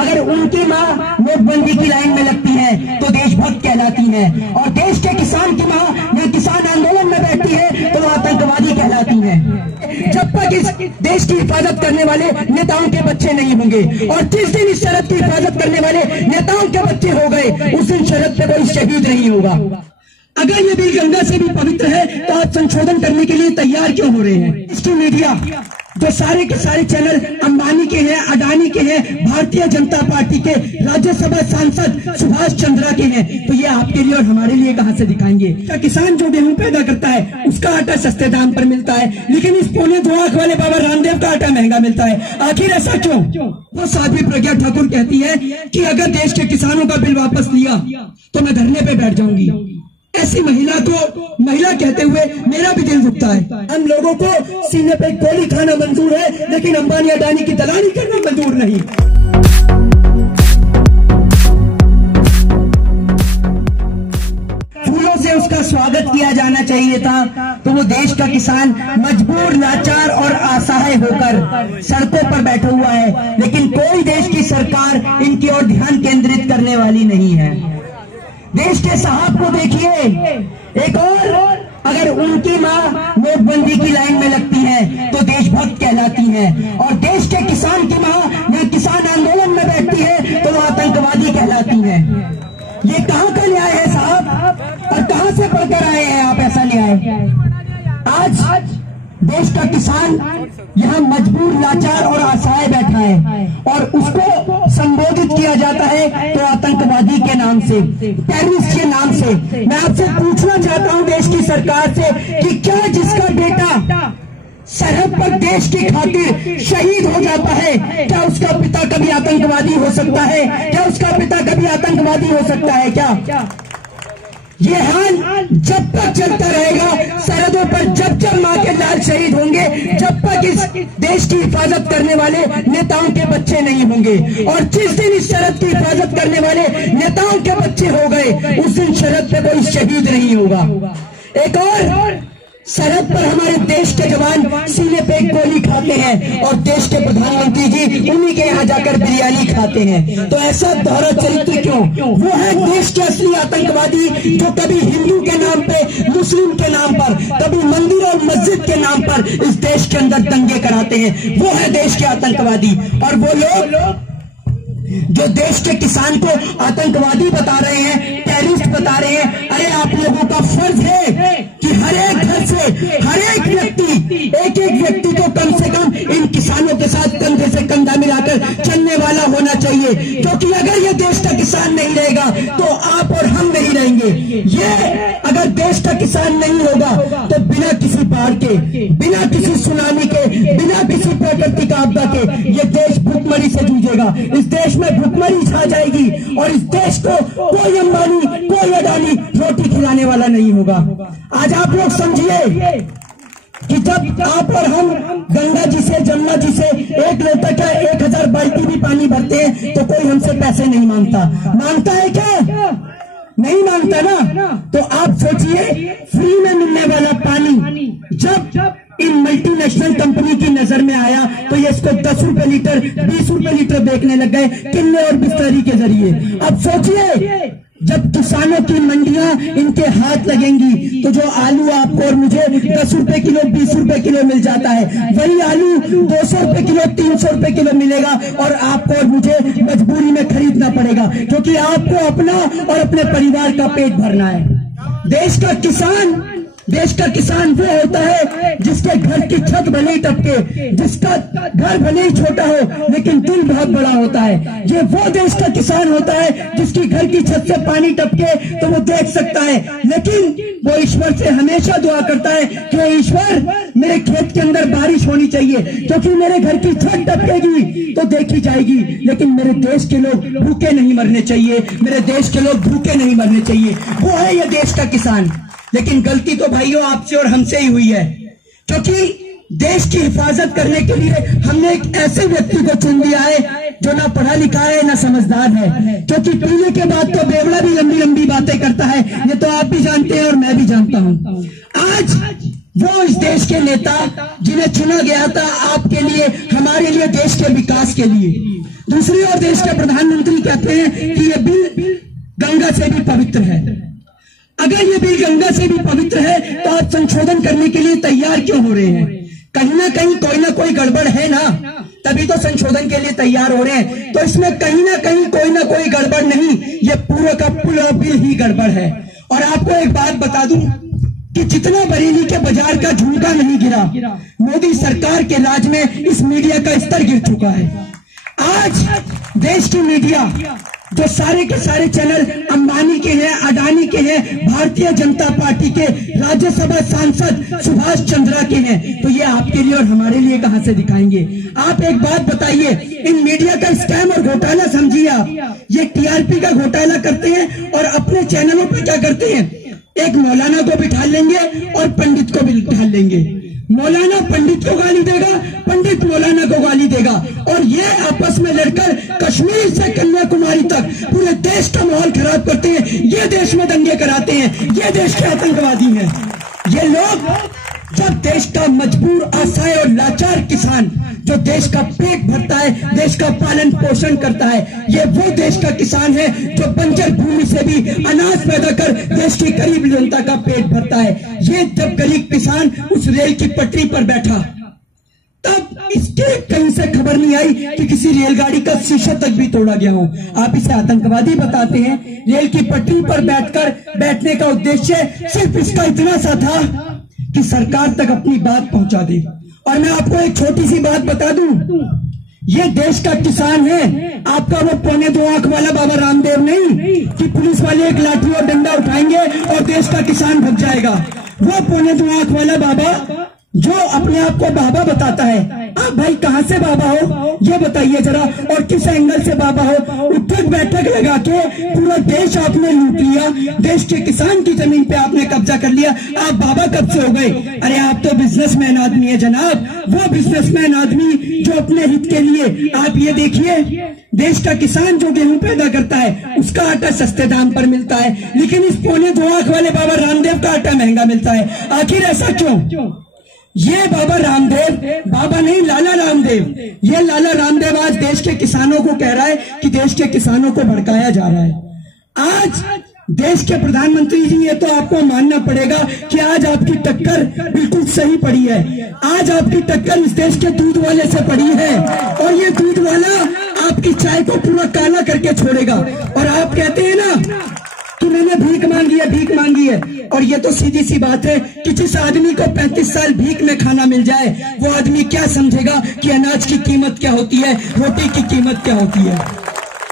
अगर उनकी माँ नोटबंदी की लाइन में लगती है तो देशभक्त कहलाती है, और देश के किसान की माँ या किसान आंदोलन में बैठती है तो वो आतंकवादी कहलाती है। जब तक इस देश की हिफाजत करने वाले नेताओं के बच्चे नहीं होंगे, और जिस दिन इस शरद की हिफाजत करने वाले नेताओं के बच्चे हो गए उस दिन शरद पे कोई शहीद नहीं होगा। अगर ये बिल गंगा से भी पवित्र है तो आप संशोधन करने के लिए तैयार क्यों हो रहे हैं? इसकी मीडिया जो सारे के सारे चैनल अंबानी के हैं, अडानी के हैं, भारतीय जनता पार्टी के राज्यसभा सांसद सुभाष चंद्रा के हैं, तो ये आपके लिए और हमारे लिए कहां से दिखाएंगे? क्या किसान जो गेहूं पैदा करता है उसका आटा सस्ते दाम पर मिलता है, लेकिन इस पौने 2 आंख वाले बाबा रामदेव का आटा महंगा मिलता है? आखिर ऐसा क्यों? वो साध्वी प्रज्ञा ठाकुर कहती है कि अगर देश के किसानों का बिल वापस लिया तो मैं धरने पे बैठ जाऊंगी। ऐसी महिला को महिला कहते हुए मेरा भी दिल दुखता है। हम लोगों को सीने पे गोली खाना मंजूर है, लेकिन अंबानी अडानी की दलाली करना मंजूर नहीं। फूलों से उसका स्वागत किया जाना चाहिए था, तो वो देश का किसान मजबूर, लाचार और असहाय होकर सड़कों पर बैठा हुआ है, लेकिन कोई देश की सरकार इनकी ओर ध्यान केंद्रित करने वाली नहीं है। देश के साहब को देखिए, एक और अगर उनकी माँ नोटबंदी की लाइन में लगती है तो देशभक्त कहलाती है, और देश के किसान की माँ या किसान आंदोलन में बैठती है तो वो आतंकवादी कहलाती है। ये कहाँ का न्याय है साहब, और कहाँ से पढ़कर आए हैं आप ऐसा न्याय? आज देश का किसान यहाँ मजबूर, लाचार और असहाय बैठा है, और उसको संबोधित किया जाता है तो आतंकवादी के नाम से, टेररिस्ट के नाम से। मैं आपसे पूछना चाहता हूँ देश की सरकार से कि क्या जिसका बेटा सरहद पर देश की खातिर शहीद हो जाता है, क्या उसका पिता कभी आतंकवादी हो सकता है? क्या उसका पिता कभी आतंकवादी हो सकता है? क्या ये हाल जब तक चलता रहेगा, सरहदों पर जब जब माँ के लाल शहीद होंगे, जब तक इस देश की हिफाजत करने वाले नेताओं के बच्चे नहीं होंगे, और जिस दिन इस सरहद की हिफाजत करने वाले नेताओं के बच्चे हो गए उस दिन सरहद पे कोई शहीद नहीं होगा। एक और सरहद पर हमारे देश के जवान सीने पे एक गोली खाते हैं, और देश के प्रधानमंत्री जी उन्हीं के यहाँ जाकर बिरयानी खाते हैं। तो ऐसा दोहरा चरित्र क्यों? वो है देश के असली आतंकवादी जो कभी हिंदू के नाम पे, मुस्लिम के नाम पर, कभी मंदिर और मस्जिद के नाम पर इस देश के अंदर दंगे कराते हैं। वो है देश के आतंकवादी। और वो लोग जो देश के किसान को आतंकवादी बता रहे हैं, टेररिस्ट बता रहे हैं, अरे आप लोगों का फर्ज है कि हर एक घर से हर एक व्यक्ति, एक एक व्यक्ति को कम से कम इन किसानों के साथ कंधे से कंधा मिलाकर चलने वाला होना चाहिए, क्योंकि अगर ये देश का किसान नहीं रहेगा तो आप और हम नहीं रहेंगे। ये अगर देश का किसान नहीं होगा तो बिना किसी बाढ़ के, बिना किसी सुनामी के, बिना किसी प्राकृतिक आपदा के ये देश भूखमरी से जूझेगा। इस देश में भूखमरी छा जाएगी, और इस देश को कोई अंबानी, कोई अडानी रोटी खिलाने वाला नहीं होगा। आज आप लोग समझिए कि जब आप और हम गंगा जी से, जमुना जी से 1 लोटा का 1000 बाल्टी भी पानी भरते हैं तो कोई हमसे पैसे नहीं मांगता। मांगता है क्या? नहीं मांगता ना। तो आप सोचिए, फ्री में मिलने वाला पानी जब इन मल्टीनेशनल कंपनी की नजर में आया तो ये इसको 10 रुपए लीटर, 20 रुपए लीटर बेचने लग गए किले और बिस्तरी के जरिए। अब सोचिए, जब किसानों की मंडियां इनके हाथ लगेंगी तो जो आलू आपको और मुझे 10 रुपए किलो, 20 रुपए किलो मिल जाता है, वही आलू 200 रुपए किलो, 300 रुपए किलो मिलेगा, और आपको और मुझे मजबूरी में खरीदना पड़ेगा, क्योंकि आपको अपना और अपने परिवार का पेट भरना है। देश का किसान वो होता है जिसके घर की छत भले ही टपके, जिसका घर भले ही छोटा हो लेकिन दिल बहुत बड़ा होता है। ये वो देश का किसान होता है जिसकी घर की छत से पानी टपके तो वो देख सकता है, लेकिन वो ईश्वर से हमेशा दुआ करता है कि ईश्वर मेरे खेत के अंदर बारिश होनी चाहिए, क्योंकि मेरे घर की छत टपकेगी तो देखी जाएगी, लेकिन मेरे देश के लोग भूखे नहीं मरने चाहिए, मेरे देश के लोग भूखे नहीं मरने चाहिए। वो है ये देश का किसान। लेकिन गलती तो भाइयों आपसे और हमसे ही हुई है, क्योंकि देश की हिफाजत करने के लिए हमने एक ऐसे व्यक्ति को चुन लिया है जो ना पढ़ा लिखा है ना समझदार है, क्योंकि पीने के बाद तो बेवड़ा भी लंबी लंबी बातें करता है, ये तो आप भी जानते हैं और मैं भी जानता हूं। आज वो इस देश के नेता जिन्हें चुना गया था आपके लिए, हमारे लिए, देश के विकास के लिए, दूसरी ओर देश के प्रधानमंत्री कहते हैं कि यह बिल गंगा से भी पवित्र है। अगर ये बिल गंगा से भी पवित्र है तो आप संशोधन करने के लिए तैयार क्यों हो रहे हैं? कहीं ना कोई गड़बड़ है ना, तभी तो संशोधन के लिए तैयार हो रहे हैं। तो इसमें कहीं ना कोई गड़बड़ नहीं, ये पूरा का पूरा बिल ही गड़बड़ है। और आपको एक बात बता दूं कि जितना बरेली के बाजार का झुमका नहीं गिरा, मोदी सरकार के राज में इस मीडिया का स्तर गिर चुका है। आज देश की मीडिया जो सारे के सारे चैनल अंबानी के हैं, अडानी के हैं, भारतीय जनता पार्टी के राज्यसभा सांसद सुभाष चंद्रा के हैं, तो ये आपके लिए और हमारे लिए कहां से दिखाएंगे? आप एक बात बताइए, इन मीडिया का स्कैम और घोटाला समझिए आप। ये टीआरपी का घोटाला करते हैं और अपने चैनलों पर क्या करते हैं, एक मौलाना को बिठा लेंगे और पंडित को भी बिठा लेंगे। मौलाना पंडित को गाली देगा, पंडित मौलाना को गाली देगा, और ये आपस में लड़कर कश्मीर से कन्याकुमारी तक पूरे देश का माहौल खराब करते हैं। ये देश में दंगे कराते हैं, ये देश के आतंकवादी हैं। ये लोग जब देश का मजबूर, असहाय और लाचार किसान जो देश का पेट भरता है, देश का पालन पोषण करता है, ये वो देश का किसान है जो बंजर भूमि से भी अनाज पैदा कर देश की गरीब जनता का पेट भरता है। ये जब गरीब किसान उस रेल की पटरी पर बैठा, तब इसके कहीं से खबर नहीं आई कि किसी रेलगाड़ी का शीशा तक भी तोड़ा गया हो। आप इसे आतंकवादी बताते हैं। रेल की पटरी पर बैठने का उद्देश्य सिर्फ इसका इतना सा था कि सरकार तक अपनी बात पहुंचा दे। और मैं आपको एक छोटी सी बात बता दूं, ये देश का किसान है, आपका वो 2.25 आंख वाला बाबा रामदेव नहीं कि पुलिस वाले एक लाठी और डंडा उठाएंगे और देश का किसान भग जाएगा। वो 2.25 आंख वाला बाबा जो अपने आप को बाबा बताता है, आप भाई कहां से बाबा हो ये बताइए जरा, और किस एंगल से बाबा हो? उठक बैठक लगा के पूरा देश आपने लूट लिया, देश के किसान की जमीन पे आपने कब्जा कर लिया, आप बाबा कब से हो गए? अरे आप तो बिजनेसमैन आदमी है जनाब, वो बिजनेसमैन आदमी जो अपने हित के लिए, आप ये देखिए, देश का किसान जो गेहूं पैदा करता है उसका आटा सस्ते दाम पर मिलता है, लेकिन इस 2.25 आंख वाले बाबा रामदेव का आटा महंगा मिलता है। आखिर ऐसा क्यों? ये बाबा रामदेव, बाबा नहीं लाला रामदेव, ये लाला रामदेव आज देश के किसानों को कह रहा है कि देश के किसानों को भड़काया जा रहा है। आज देश के प्रधानमंत्री जी, ये तो आपको मानना पड़ेगा कि आज आपकी टक्कर बिल्कुल सही पड़ी है। आज आपकी टक्कर इस देश के दूध वाले से पड़ी है, और ये दूध वाला आपकी चाय को पूरा काला करके छोड़ेगा। और आप कहते हैं ना कि मैंने भीख मांगी है, और ये तो सीधी सी बात है कि जिस आदमी को 35 साल भीख में खाना मिल जाए, वो आदमी क्या समझेगा कि अनाज की कीमत क्या होती है, रोटी की कीमत क्या होती है।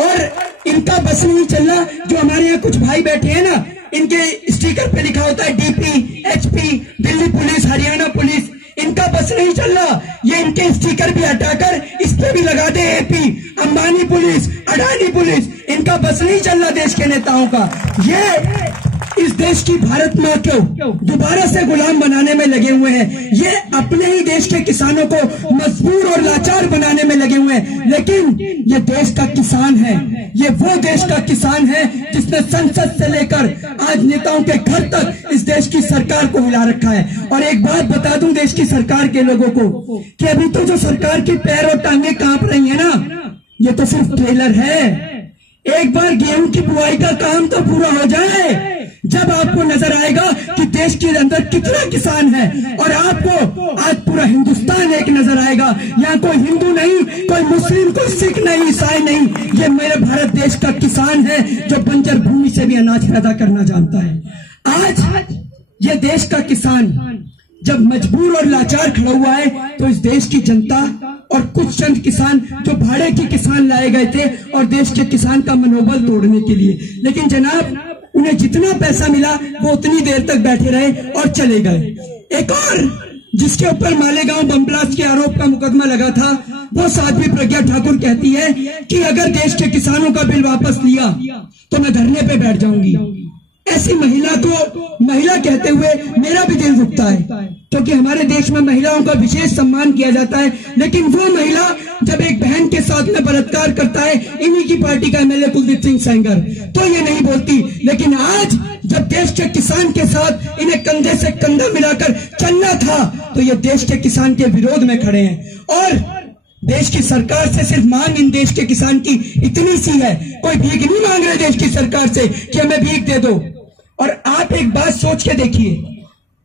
और इनका बस नहीं चल रहा, जो हमारे यहाँ कुछ भाई बैठे हैं ना, इनके स्टिकर पे लिखा होता है DP, HP, Delhi police, Haryana police, इनका बस नहीं चल रहा। ये इनके स्टिकर भी हटाकर इस पे भी लगा दे एपी, अंबानी पुलिस, अडानी पुलिस, इनका बस नहीं चल रहा देश के नेताओं का। ये इस देश की भारत मां को दोबारा से गुलाम बनाने में लगे हुए हैं। ये अपने ही देश के किसानों को मजबूर और लाचार बनाने में लगे हुए हैं। लेकिन ये देश का किसान है, ये वो देश का किसान है जिसने संसद से लेकर आज नेताओं के घर तक इस देश की सरकार को हिला रखा है। और एक बात बता दूं देश की सरकार के लोगों को कि अभी तो जो सरकार की पैर और टांगे कांप रही है ना, ये तो सिर्फ ट्रेलर है। एक बार गेहूं की बुआई का काम तो पूरा हो जाए, जब आपको नजर आएगा कि देश के अंदर कितना किसान है, और आपको आज पूरा हिंदुस्तान एक नजर आएगा। यहाँ कोई हिंदू नहीं, कोई मुस्लिम, कोई सिख नहीं, ईसाई नहीं, ये मेरे भारत देश का किसान है जो बंजर भूमि से भी अनाज पैदा करना जानता है। आज ये देश का किसान जब मजबूर और लाचार खड़ा हुआ है, तो इस देश की जनता और कुछ चंद किसान जो भाड़े के किसान लाए गए थे और देश के किसान का मनोबल तोड़ने के लिए, लेकिन जनाब उन्हें जितना पैसा मिला वो उतनी देर तक बैठे रहे और चले गए। एक और जिसके ऊपर मालेगांव बम ब्लास्ट के आरोप का मुकदमा लगा था, वो साध्वी प्रज्ञा ठाकुर कहती है कि अगर देश के किसानों का बिल वापस लिया तो मैं धरने पे बैठ जाऊंगी। ऐसी महिला को महिला कहते हुए मेरा भी दिल रुकता है, क्योंकि हमारे देश में महिलाओं का विशेष सम्मान किया जाता है। लेकिन वो महिला जब एक बहन के साथ में बलात्कार करता है, इन्हीं की पार्टी का एमएलए कुलदीप सिंह सेंगर, तो ये नहीं बोलती। लेकिन आज जब देश के किसान के साथ इन्हें कंधे से कंधा मिलाकर चलना था, तो ये देश के किसान के विरोध में खड़े हैं। और देश की सरकार से सिर्फ मांग इन देश के किसान की इतनी सी है, कोई भीख नहीं मांग रहे देश की सरकार से कि हमें भीख दे दो। और आप एक बात सोच के देखिए,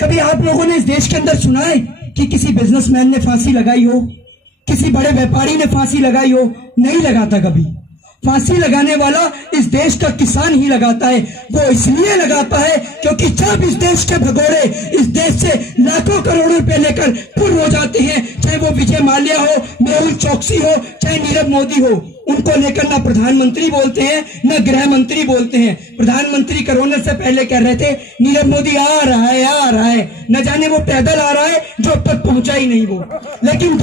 कभी आप लोगों ने इस देश के अंदर सुना है कि किसी बिजनेसमैन ने फांसी लगाई हो, किसी बड़े व्यापारी ने फांसी लगाई हो? नहीं लगाता कभी। फांसी लगाने वाला इस देश का किसान ही लगाता है। वो इसलिए लगाता है क्योंकि जब इस देश के भगोड़े इस देश से लाखों करोड़ों रुपए लेकर फुर हो जाते हैं, चाहे वो विजय माल्या हो, मेहुल चौकसी हो, चाहे नीरव मोदी हो, उनको लेकर ना प्रधानमंत्री बोलते हैं ना गृह मंत्री बोलते हैं। प्रधानमंत्री कोरोना से पहले कह रहे थे नीरव मोदी आ रहा है, न जाने वो पैदल आ रहा है जो अब तक पहुंचा ही नहीं वो। लेकिन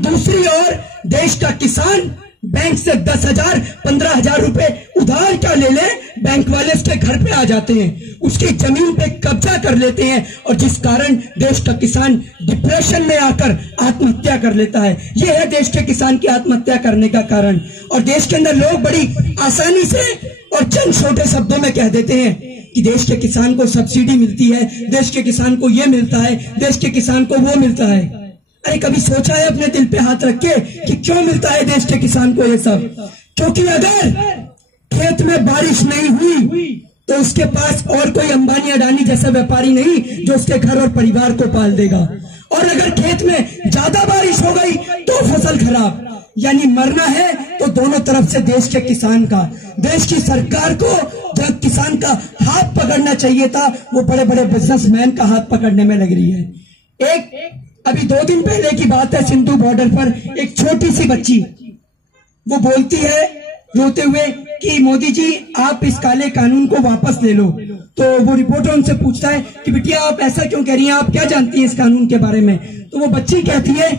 दूसरी ओर देश का किसान बैंक से 10,000 15,000 रुपए उधार क्या ले ले, बैंक वाले उसके घर पे आ जाते हैं, उसकी जमीन पे कब्जा कर लेते हैं, और जिस कारण देश का किसान डिप्रेशन में आकर आत्महत्या कर लेता है। यह है देश के किसान की आत्महत्या करने का कारण। और देश के अंदर लोग बड़ी आसानी से और चंद छोटे शब्दों में कह देते हैं कि देश के किसान को सब्सिडी मिलती है, देश के किसान को यह मिलता है, देश के किसान को वो मिलता है। अरे कभी सोचा है अपने दिल पे हाथ रख के कि क्यों मिलता है देश के किसान को ये सब? क्योंकि अगर खेत में बारिश नहीं हुई तो उसके पास और कोई अंबानी अडानी जैसा व्यापारी नहीं जो उसके घर और परिवार को पाल देगा। और अगर खेत में ज्यादा बारिश हो गई तो फसल खराब, यानी मरना है तो दोनों तरफ से देश के किसान का। देश की सरकार को जब किसान का हाथ पकड़ना चाहिए था, वो बड़े बड़े बिजनेसमैन का हाथ पकड़ने में लग रही है। अभी 2 दिन पहले की बात है, सिंधु बॉर्डर पर एक छोटी सी बच्ची वो बोलती है रोते हुए कि मोदी जी आप इस काले कानून को वापस ले लो। तो वो रिपोर्टर उनसे पूछता है कि बिटिया आप ऐसा क्यों कह रही हैं, आप क्या जानती हैं इस कानून के बारे में? तो वो बच्ची कहती है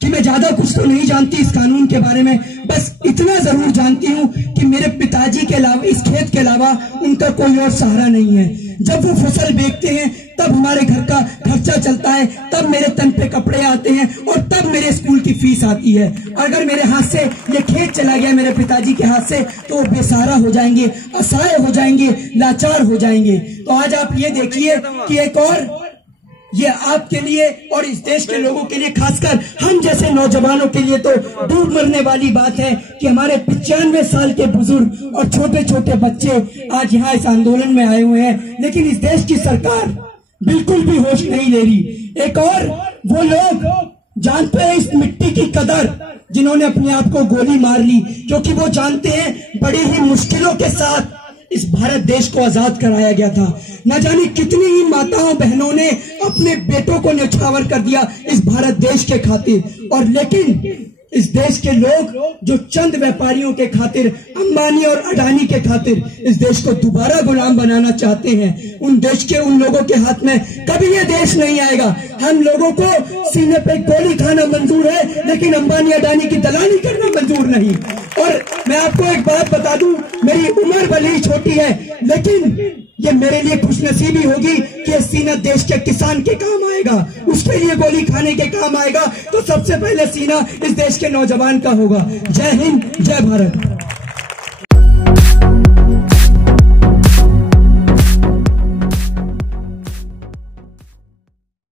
कि मैं ज्यादा कुछ तो नहीं जानती इस कानून के बारे में, बस इतना जरूर जानती हूँ कि मेरे पिताजी के अलावा इस खेत के अलावा उनका कोई और सहारा नहीं है। जब वो फसल बेचते हैं तब हमारे घर का खर्चा चलता है, तब मेरे तन पे कपड़े आते हैं और तब मेरे स्कूल की फीस आती है। अगर मेरे हाथ से ये खेत चला गया मेरे पिताजी के हाथ से तो वो बेसहारा हो जाएंगे, असहाय हो जाएंगे, लाचार हो जाएंगे। तो आज आप ये देखिए कि एक और ये आपके लिए और इस देश के लोगों के लिए, खासकर हम जैसे नौजवानों के लिए तो डूब मरने वाली बात है कि हमारे 95 साल के बुजुर्ग और छोटे छोटे बच्चे आज यहाँ इस आंदोलन में आए हुए हैं, लेकिन इस देश की सरकार बिल्कुल भी होश नहीं ले रही। एक और वो लोग जानते हैं इस मिट्टी की कदर जिन्होंने अपने आप को गोली मार ली, क्योंकि वो जानते हैं बड़ी ही मुश्किलों के साथ इस भारत देश को आजाद कराया गया था। न जाने कितनी ही माताओं बहनों ने अपने बेटों को न्यौछावर कर दिया इस भारत देश के खातिर। और लेकिन इस देश के लोग जो चंद व्यापारियों के खातिर, अंबानी और अडानी के खातिर इस देश को दोबारा गुलाम बनाना चाहते हैं, उन देश के उन लोगों के हाथ में कभी ये देश नहीं आएगा। हम लोगों को सीने पे गोली खाना मंजूर है, लेकिन अंबानी अडानी की दलाली करना मंजूर नहीं। और मैं आपको एक बात बता दूं, मेरी उम्र भले ही छोटी है, लेकिन ये मेरे लिए खुशनसीबी होगी कि सीना देश के किसान के काम आएगा, उसके लिए गोली खाने के काम आएगा। तो सबसे पहले सीना इस देश के नौजवान का होगा। जय हिंद, जय भारत।